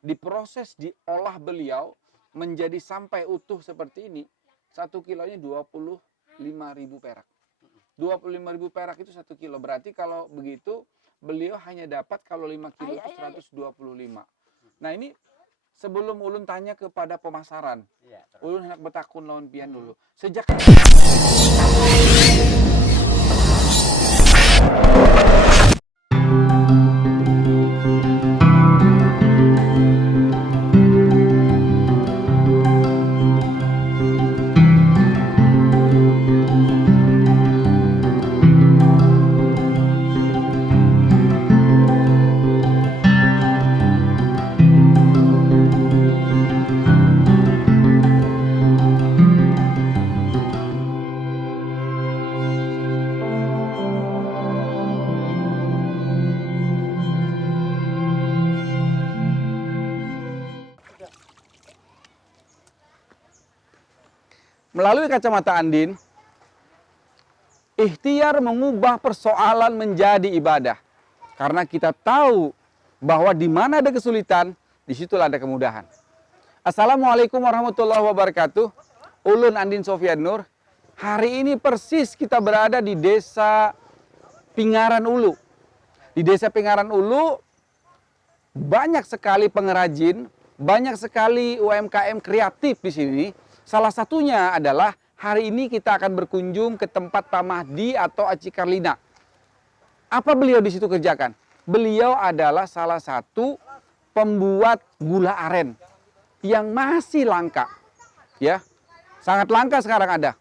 diproses, diolah beliau menjadi sampai utuh seperti ini. 1 kilonya 25.000 perak. 25.000 perak itu 1 kilo. Berarti kalau begitu beliau hanya dapat kalau 5 kilo itu 125. Nah ini sebelum ulun tanya kepada pemasaran, ulun hendak betakun lawan pian dulu. Sejak melalui kacamata Andin, ikhtiar mengubah persoalan menjadi ibadah. Karena kita tahu bahwa di mana ada kesulitan, disitulah ada kemudahan. Assalamualaikum warahmatullahi wabarakatuh. Ulun Andin Sofyan Nur. Hari ini persis kita berada di desa Pingaran Ulu. Di desa Pingaran Ulu banyak sekali pengrajin, banyak sekali UMKM kreatif di sini. Salah satunya adalah hari ini kita akan berkunjung ke tempat Pak Mahdi atau Aci Karlina. Apa beliau di situ kerjakan? Beliau adalah salah satu pembuat gula aren yang masih langka. Ya, sangat langka sekarang ada.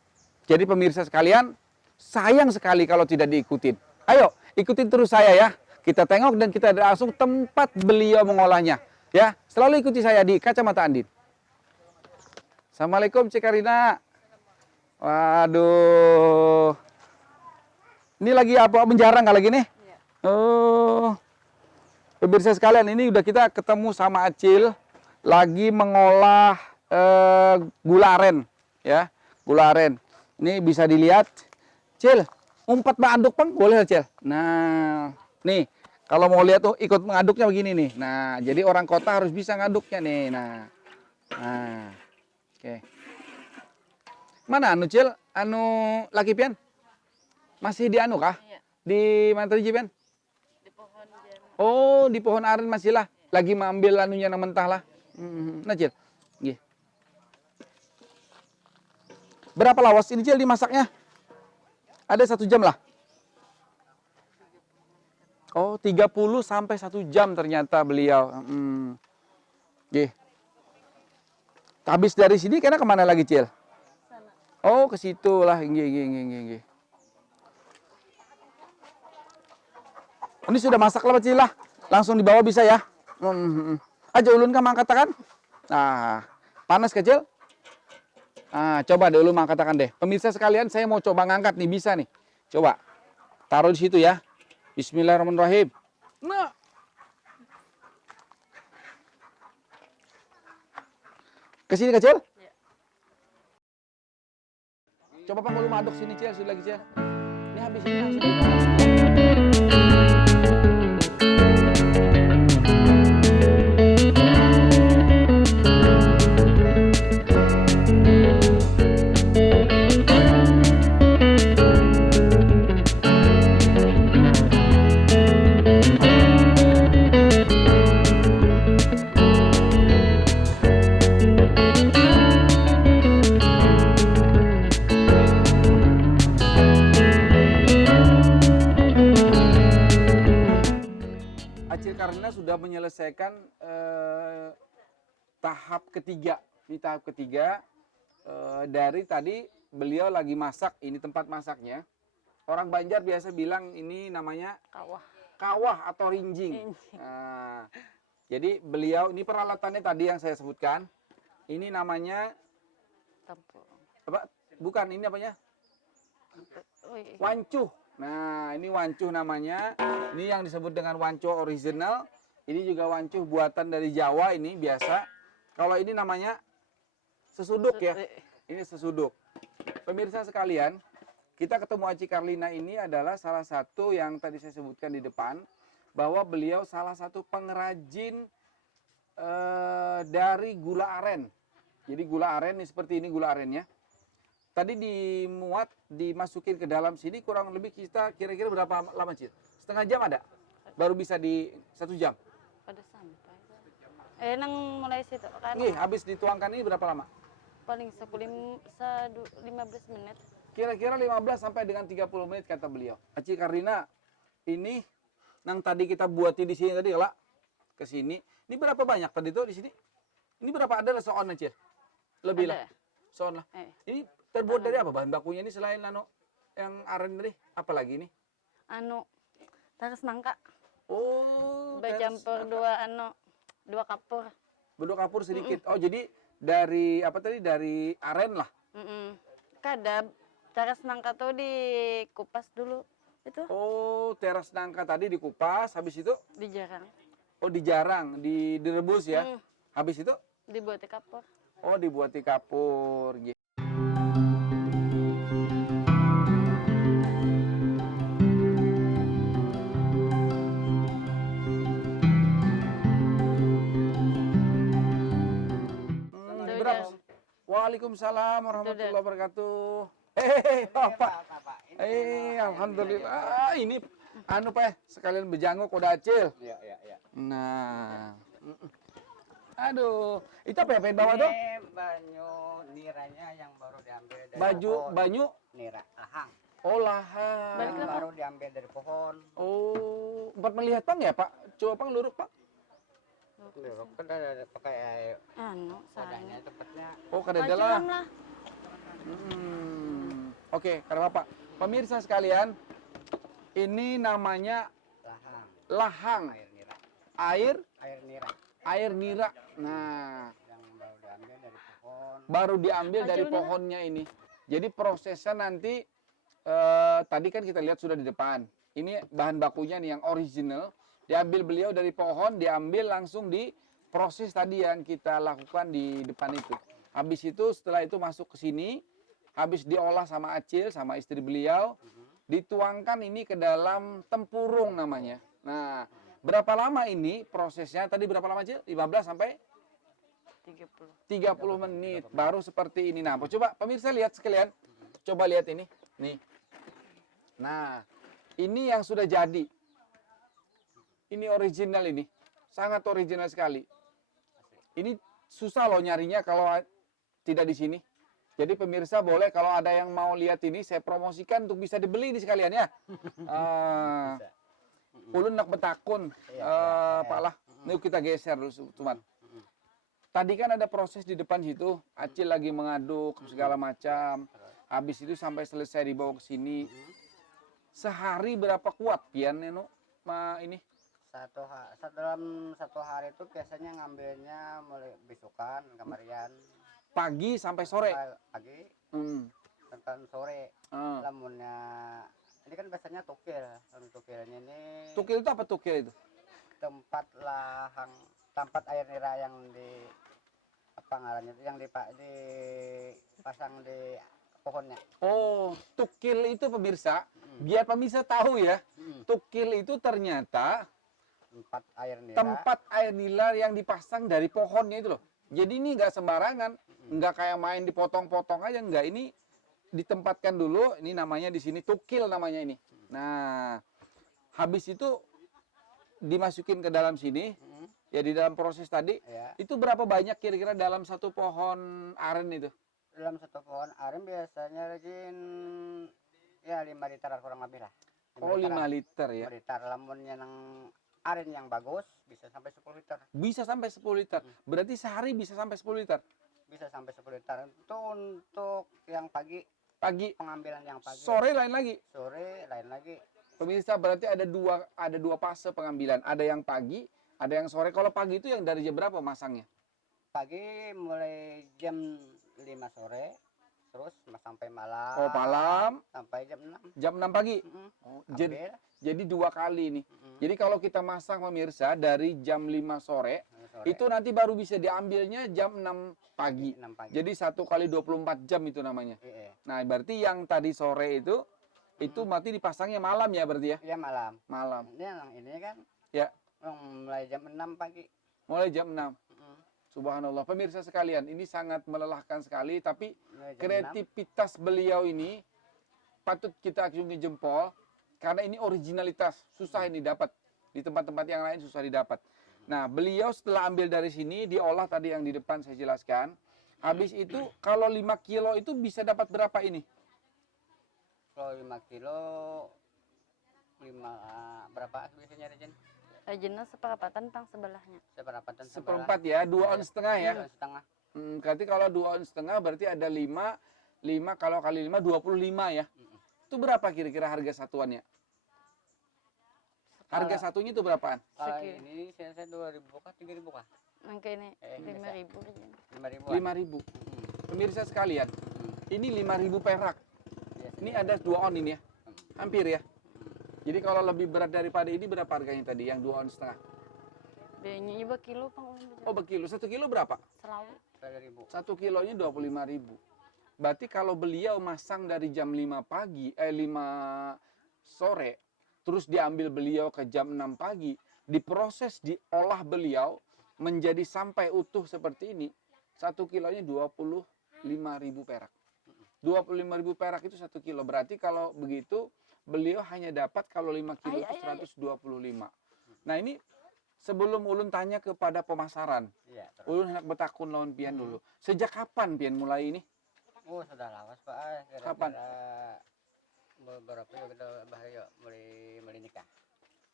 Jadi pemirsa sekalian, sayang sekali kalau tidak diikutin. Ayo, ikutin terus saya ya. Kita tengok dan kita langsung tempat beliau mengolahnya. Ya, selalu ikuti saya di Kacamata Andin. Assalamualaikum Cik Karina. Waduh. Ini lagi apa? Menjarang kali lagi nih? Iya. Oh. Pemirsa sekalian, ini udah kita ketemu sama Acil lagi mengolah gula aren, ya. Gula aren. Ini bisa dilihat. Cil, umpat mengaduk pang boleh Cil. Nah, nih kalau mau lihat tuh ikut mengaduknya begini nih. Nah, jadi orang kota harus bisa ngaduknya nih. Nah. Oke. Mana anu Cil? Anu laki pian? Masih di anu kah? Iya. Di mana tadi pian? Di pohon aren. Oh, di pohon aren masih lah. Iya. Lagi mengambil anunya yang mentah lah. Nah Cil. Nggih. Berapa lawas ini Cil dimasaknya? Ada 1 jam lah. Oh, 30 sampai 1 jam ternyata beliau. Nggih. Habis dari sini kena kemana lagi Cil? Sana. Oh, ke situ lah. Nggih. Ini sudah masak lah Cil lah. Langsung dibawa bisa ya. Aja ulun kan mangkatakan. Nah, panas kecil. Nah, coba deh ulun mangkatakan deh. Pemirsa sekalian, saya mau coba ngangkat nih, bisa nih. Coba. Taruh di situ ya. Bismillahirrahmanirrahim. Nah. Kesini kecil? Ya. Coba panggul aduk sini Cil, sudah lagi Cil. Ini habis ini langsung. Karena sudah menyelesaikan tahap ketiga. Di tahap ketiga dari tadi beliau lagi masak. Ini tempat masaknya. Orang Banjar biasa bilang ini namanya kawah atau rinjing. Nah, jadi beliau ini peralatannya tadi yang saya sebutkan. Ini namanya apa? Bukan, ini apanya? Wancuh. Nah, ini wancuh namanya. Ini yang disebut dengan wancuh original. Ini juga wancuh buatan dari Jawa ini biasa. Kalau ini namanya sesuduk ya. Ini sesuduk. Pemirsa sekalian, kita ketemu Aci Karlina ini adalah salah satu yang tadi saya sebutkan di depan. Bahwa beliau salah satu pengrajin dari gula aren. Jadi gula aren ini seperti ini gula arennya. Tadi dimuat, dimasukin ke dalam sini kurang lebih kita kira-kira berapa lama, Cil? Setengah jam ada? Baru bisa di 1 jam? Pada sampai. Nang mulai situ kan. Nih, habis dituangkan ini berapa lama? Paling 15 menit. Kira-kira 15 sampai dengan 30 menit kata beliau. Aci Karina, ini yang tadi kita buati di sini tadi lah ke sini. Ini berapa banyak tadi tuh di sini? Ini berapa ada lah soon, Cil? Lebih lah. Soon lah. Ini terbuat dari apa bahan bakunya ini selain yang aren tadi? Apa lagi ini? Taras nangka. Oh, Bercampur dua kapur. Berdua kapur sedikit. Oh, jadi dari apa tadi? Dari aren lah. Kada taras nangka tuh dikupas dulu. Itu. Oh, teras nangka tadi dikupas, habis itu? Dijarang. Oh, dijarang, direbus ya. Habis itu? Dibuat kapur. Oh, dibuat di kapur. Gitu. Waalaikumsalam warahmatullahi wabarakatuh. Bapak. Alhamdulillah. Ini Pak, sekalian bejanguk udah acil. Iya. Nah. Aduh, itu apa ya pengen bawa tuh? Ini banyu niranya yang baru diambil dari Banyu nira, lahang. Oh, lahang. Yang baru diambil dari pohon. Oh, tempat melihat Pang ya, Pak? Coba Pang luruk, Pak. Luruk kan ada pakai wadahnya Sayang. tempatnya. Oh, kada ada lah. Oke, karena Bapak. Pemirsa sekalian, ini namanya lahang. Air nira. Air Air nira nira. Nah, yang baru diambil dari pohon. baru diambil dari pohonnya ini. Jadi prosesnya nanti tadi kan kita lihat sudah di depan. Ini bahan bakunya nih yang original. Diambil beliau dari pohon, diambil langsung diproses tadi yang kita lakukan di depan itu. Habis itu setelah itu masuk ke sini, habis diolah sama Acil, sama istri beliau, dituangkan ini ke dalam tempurung namanya. Nah, berapa lama ini prosesnya? Tadi berapa lama, Acil? 15 sampai 30 menit. Baru seperti ini. Nah, coba pemirsa lihat sekalian. Coba lihat ini. Nih. Nah, ini yang sudah jadi. Ini original ini. Sangat original sekali. Ini susah loh nyarinya kalau tidak di sini. Jadi pemirsa boleh kalau ada yang mau lihat ini, saya promosikan untuk bisa dibeli di sekalian ya. Ulun nak betakun, Pak lah. Ini kita geser dulu, teman. Tadi kan ada proses di depan situ. Acil lagi mengaduk segala macam. Habis itu sampai selesai dibawa ke sini. Sehari berapa kuat pian ini? Dalam satu hari itu biasanya ngambilnya mulai besokan kemarian. Pagi sampai sore. Pagi. Sampai sore. Lamunnya ini kan biasanya tukil. Tukilnya ini. Tukil itu apa tukil itu? Tempat lahang, tempat air nira yang di apa ngarannya itu yang dipasang di pohonnya. Oh, tukil itu pemirsa, biar pemirsa tahu ya. Tukil itu ternyata tempat air nira yang dipasang dari pohonnya itu loh. Jadi ini nggak sembarangan, nggak kayak main dipotong-potong aja, nggak. Ini ditempatkan dulu, ini namanya di sini tukil namanya ini. Nah, habis itu dimasukin ke dalam sini, ya di dalam proses tadi, itu berapa banyak kira-kira dalam satu pohon aren itu? Dalam satu pohon aren biasanya rajin ya 5 liter kurang lebih lah. 5 liter ya? 5 liter, lamunnya yang aren yang bagus bisa sampai 10 liter. Bisa sampai 10 liter? Berarti sehari bisa sampai 10 liter? Bisa sampai 10 liter. Itu untuk yang pagi. Pagi? Pengambilan yang pagi. Sore lain lagi? Sore lain lagi. Pemirsa, berarti ada dua fase pengambilan. Ada yang pagi, ada yang sore. Kalau pagi itu yang dari jam berapa masangnya? Pagi mulai jam 5 sore, terus sampai malam. Oh, malam? Sampai jam 6. Jam 6 pagi? Oh, jadi 2 kali nih. Jadi kalau kita masang pemirsa dari jam 5 sore, itu nanti baru bisa diambilnya jam 6 pagi. 6 pagi. Jadi 1 kali 24 jam itu namanya. Nah, berarti yang tadi sore itu berarti dipasangnya malam ya berarti ya? Iya, malam. Malam. Ini kan ya mulai jam 6 pagi. Mulai jam 6. Subhanallah. Pemirsa sekalian, ini sangat melelahkan sekali, tapi Mulai jam kreativitas beliau ini patut kita acungi jempol, karena ini originalitas, susah ini dapat. Di tempat-tempat yang lain susah didapat. Nah, beliau setelah ambil dari sini, diolah tadi yang di depan saya jelaskan. Habis itu, kalau 5 kilo itu bisa dapat berapa ini? 6. Kalau 5 kilo, berapa biasanya Rajen? Jenis seperempatan pang sebelahnya. Seperempatan Seperempat ya, 2 ons setengah ya. 2 ons setengah. Berarti kalau 2 ons setengah berarti ada 5 kalau kali 5, 25 ya. Itu berapa kira-kira harga satuannya? Harga satunya itu berapaan? Kalau Sekian. ini saya 2.000 kah 3.000 kah? Angka ini Ini 5.000. 5.000. 5.000. Pemirsa sekalian, ini 5.000 perak. Ini ada 2 on ini ya. Hampir ya. Jadi kalau lebih berat daripada ini berapa harganya tadi yang 2 on setengah? Dia iba kilo pang ulam Oh, berkilo. 1 kilo berapa? selalu. 3.000. 1 kilonya 25.000. Berarti kalau beliau masang dari jam 5 pagi, 5 sore, terus diambil beliau ke jam 6 pagi, diproses, diolah beliau menjadi sampai utuh seperti ini, 1 kilonya 25.000 perak. 25.000 perak itu 1 kilo. Berarti kalau begitu, beliau hanya dapat kalau 5 kilo itu 125. Nah ini sebelum Ulun tanya kepada pemasaran, Iya, terus. Ulun hendak bertakun lawan Pian dulu. Sejak kapan Pian mulai ini? Oh, sudah lawas Pak. Kira-kira Kapan? beberapa ya kita bahaya mulai nikah.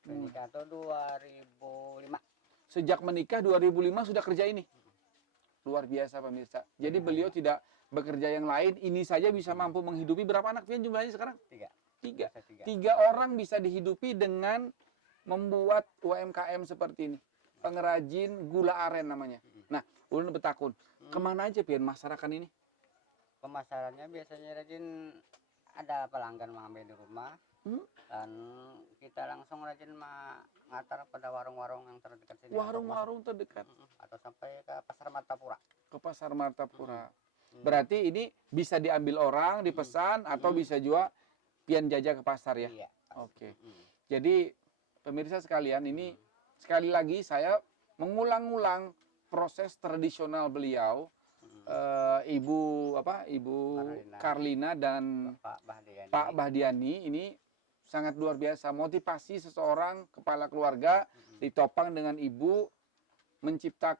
Menikah tuh 2005. Sejak menikah 2005 sudah kerja ini. Luar biasa pemirsa. Jadi beliau tidak bekerja yang lain, ini saja bisa mampu menghidupi. Berapa anak Pian jumlahnya sekarang? 3. Tiga. Bisa 3. 3 orang bisa dihidupi dengan membuat UMKM seperti ini. Pengrajin gula aren namanya. Nah, Ulun bertakun, kemana aja Pian masyarakat ini? Pemasarannya biasanya rajin ada pelanggan mengambil di rumah. Dan kita langsung rajin mengantar pada warung-warung yang terdekat sini. Warung-warung terdekat. Atau sampai ke pasar Martapura. Ke pasar Martapura. Berarti ini bisa diambil orang, dipesan, atau bisa juga Pian jajah ke pasar ya? Iya. Oke. Jadi pemirsa sekalian, ini sekali lagi saya mengulang-ulang proses tradisional beliau, Ibu Karlina dan Pak Bahdiani ini sangat luar biasa. Motivasi seseorang kepala keluarga ditopang dengan ibu menjadikan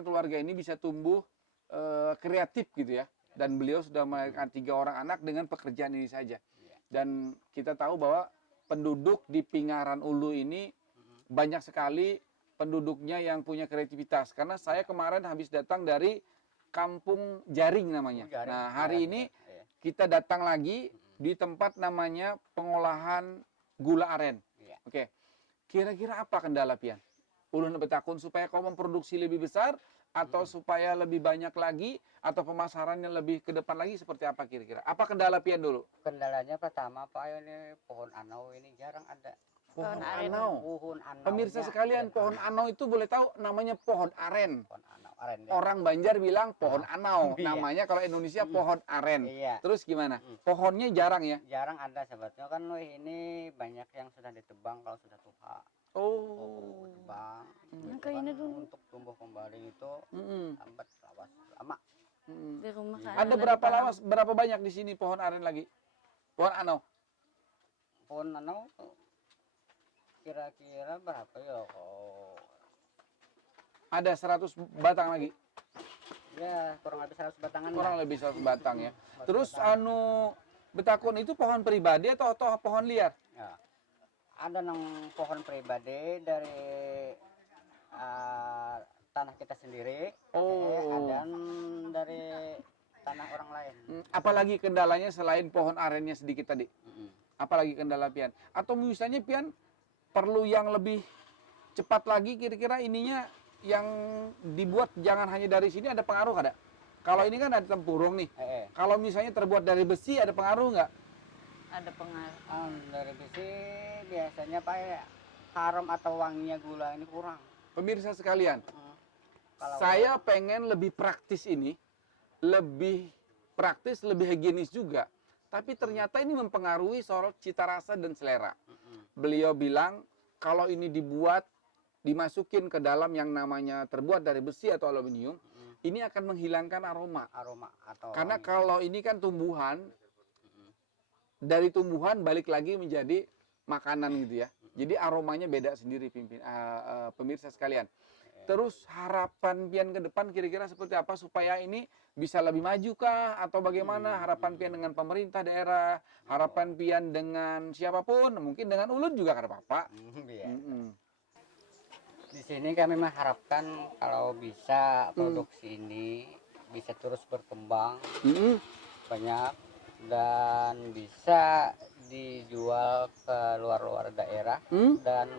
keluarga ini bisa tumbuh kreatif gitu ya. Dan beliau sudah melahirkan 3 orang anak dengan pekerjaan ini saja. Dan kita tahu bahwa penduduk di Pingaran Ulu ini banyak sekali penduduknya yang punya kreativitas. Karena saya kemarin habis datang dari Kampung Jaring namanya. Nah, hari ini kita datang lagi di tempat namanya pengolahan gula aren. Oke. Kira-kira apa kendala Pian? Ulun bertakun supaya kau memproduksi lebih besar, atau supaya lebih banyak lagi, atau pemasarannya lebih ke depan lagi, seperti apa kira-kira? Apa kendala Pian dulu? Kendalanya pertama Pak, ini pohon anau ini jarang ada. Pohon aren. anau. Pohon anau. Pemirsa sekalian, pohon anau itu boleh tahu namanya pohon aren. Pohon anau aren. Orang Banjar bilang pohon anau. Iya. Namanya kalau Indonesia pohon aren. Iya. Terus gimana? Pohonnya jarang ya? Jarang ada sebetulnya kan ini banyak yang sudah ditebang kalau sudah tua. Oh. Tebang. Angka ini dulu. Untuk tumbuh kembali itu lambat lawas lama. Di rumah kan. Ada berapa lama, berapa banyak di sini pohon aren lagi? Pohon anau. Pohon anau kira-kira berapa ya? Oh. Ada 100 batang lagi. Ya, kurang lebih 100 batangan. Kurang lebih 100 batang ya. Terus betakun itu pohon pribadi atau pohon liar? Ya. Ada nang pohon pribadi dari tanah kita sendiri. Oh. Ada dari tanah orang lain. Apalagi kendalanya selain pohon arennya sedikit tadi? Apalagi kendala Pian? Atau misalnya Pian perlu yang lebih cepat lagi, kira-kira ininya yang dibuat jangan hanya dari sini, ada pengaruh ada? Kalau ini kan ada tempurung nih. Kalau misalnya terbuat dari besi, ada pengaruh nggak? Ada pengaruh. Dari besi biasanya Pak harum atau wanginya gula ini kurang. Pemirsa sekalian, Kalau saya pengen lebih praktis ini, lebih praktis, lebih higienis juga. Tapi ternyata ini mempengaruhi soal cita rasa dan selera. Beliau bilang kalau ini dibuat dimasukin ke dalam yang namanya terbuat dari besi atau aluminium, ini akan menghilangkan aroma. Aroma atau Karena wangi. kalau ini kan tumbuhan, dari tumbuhan balik lagi menjadi makanan gitu ya. Jadi aromanya beda sendiri pemirsa sekalian. Terus harapan pian ke depan kira-kira seperti apa supaya ini bisa lebih maju kah atau bagaimana harapan pian dengan pemerintah daerah, harapan pian dengan siapapun, mungkin dengan Ulun juga kada apa-apa. Iya. Mm-mm. Di sini kami mengharapkan kalau bisa produksi ini bisa terus berkembang Mm-mm. banyak dan bisa dijual ke luar-luar daerah dan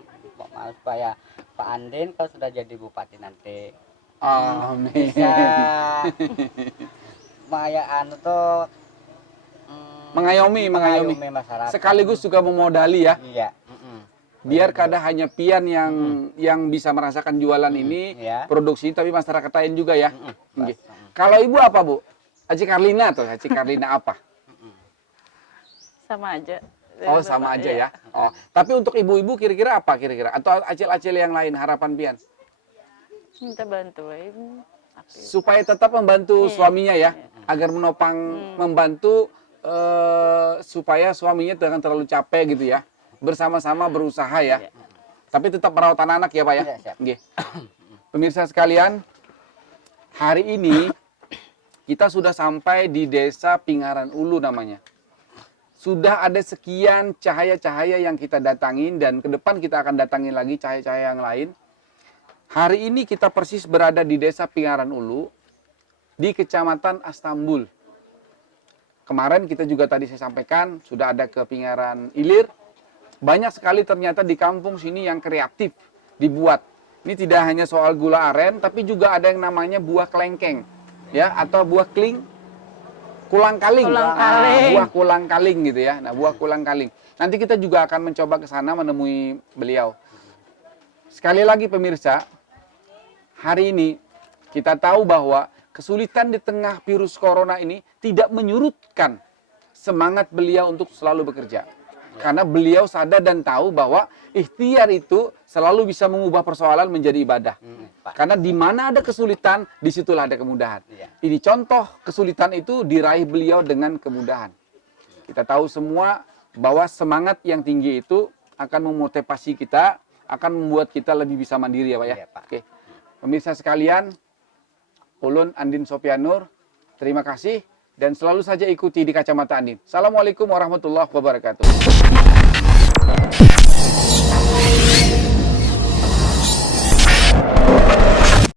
supaya Pak Andin kalau sudah jadi bupati nanti Amin. bisa Maya anu tuh Mengayomi masyarakat sekaligus juga memodali ya. iya Biar kada hanya pian yang bisa merasakan jualan ini, ya. produksi, tapi masyarakat lain juga ya. Pas. Nggih. Kalau ibu apa bu? Aci Karlina atau Aci Karlina apa? Sama aja. Oh sama aja Iya. ya. Oh, tapi untuk ibu-ibu kira-kira apa kira-kira? Atau acil-acil yang lain harapan pian? Minta bantuin. Supaya tetap membantu Iya. suaminya ya, agar menopang membantu supaya suaminya jangan terlalu capek gitu ya. Bersama-sama berusaha ya. Iya. Tapi tetap merawat anak-anak ya Pak ya. Iya, siap. Nggih. Pemirsa sekalian, hari ini kita sudah sampai di Desa Pingaran Ulu namanya. Sudah ada sekian cahaya-cahaya yang kita datangin dan ke depan kita akan datangin lagi cahaya-cahaya yang lain. Hari ini kita persis berada di Desa Pingaran Ulu di Kecamatan Astambul. Kemarin kita juga tadi saya sampaikan sudah ada ke Pingaran Ilir. Banyak sekali ternyata di kampung sini yang kreatif dibuat. Ini tidak hanya soal gula aren, tapi juga ada yang namanya buah kelengkeng, ya, atau buah kulang kaling. Kulang kaling. Buah kulang kaling gitu ya. Nah, buah kulang kaling. Nanti kita juga akan mencoba ke sana menemui beliau. Sekali lagi pemirsa, hari ini kita tahu bahwa kesulitan di tengah virus corona ini tidak menyurutkan semangat beliau untuk selalu bekerja. Karena beliau sadar dan tahu bahwa ikhtiar itu selalu bisa mengubah persoalan menjadi ibadah. Pak. Karena di mana ada kesulitan, disitulah ada kemudahan. Iya. Ini contoh kesulitan itu diraih beliau dengan kemudahan. Kita tahu semua bahwa semangat yang tinggi itu akan memotivasi kita, akan membuat kita lebih bisa mandiri ya Pak ya. Iya, Pak. Oke. Pemirsa sekalian, Ulun Andin Sopianur, terima kasih dan selalu saja ikuti di Kacamata Andin. Assalamualaikum warahmatullahi wabarakatuh.